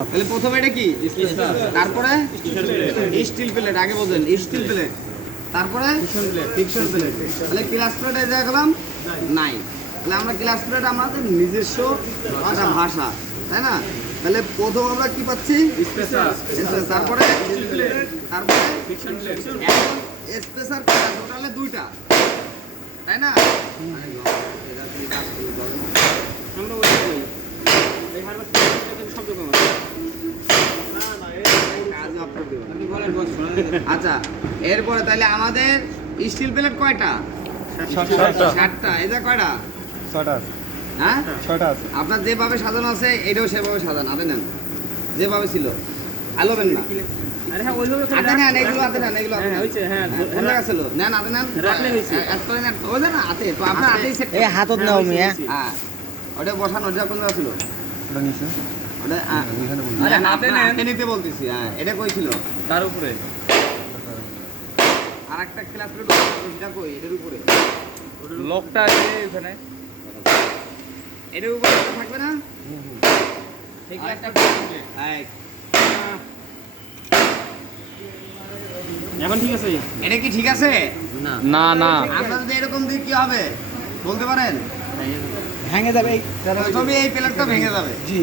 তাহলে প্রথমে এটা কি তারপরে স্টিল প্লেট আগে বলবেন স্টিল প্লেট তারপরে ফিকশন প্লেট তাহলে ক্লাস প্লেট এই দেখলাম নাই তাহলে আমরা ক্লাস প্লেট আমাদের নিজস্ব ভাষা তাই না তাহলে প্রথম আমরা কি পাচ্ছি তারপরে তারপরে ফিকশন প্লেট এখন স্পেশাল টোটালে দুইটা তাই না আচ্ছা এরপরে তাহলে আমাদের স্টিল প্লেট কয়টা 7টা এটা কয়টা 6টা হ্যাঁ 6টা আছে আপনার যেভাবে সাজানো আছে এটাও সেভাবে সাজানো হাতে নেন যেভাবে ছিল আলোবেন না আরে হ্যাঁ ওইভাবে হাতে নেন এগুলো হাতে নেন এগুলো হ্যাঁ হইছে হ্যাঁ কোন জায়গা ছিল নেন হাতে নেন রাখলে হইছে একবারে নেন ওই না হাতে তো আপনার হাতেই সেট এই হাতত নাও মিয়া হ্যাঁ ওটা বসানো ওটা কোন জায়গা ছিল ওটা নিচে ওটা ওইখানে বলি আরে হাতে নেন। হাতে নিতে বলতেছি হ্যাঁ এটা কই ছিল তার উপরে আরেকটা ক্লাস প্লেট এটা কই এটার উপরে লকটা আছে এখানে এটার উপরে থাকবে না ঠিক একটা এই এখন ঠিক আছে এটা কি ঠিক আছে না না আমরা যদি এরকম দিই কি হবে বলতে পারেন ভেঙে যাবে এই প্রথমে এই প্লেটটা ভেঙে যাবে জি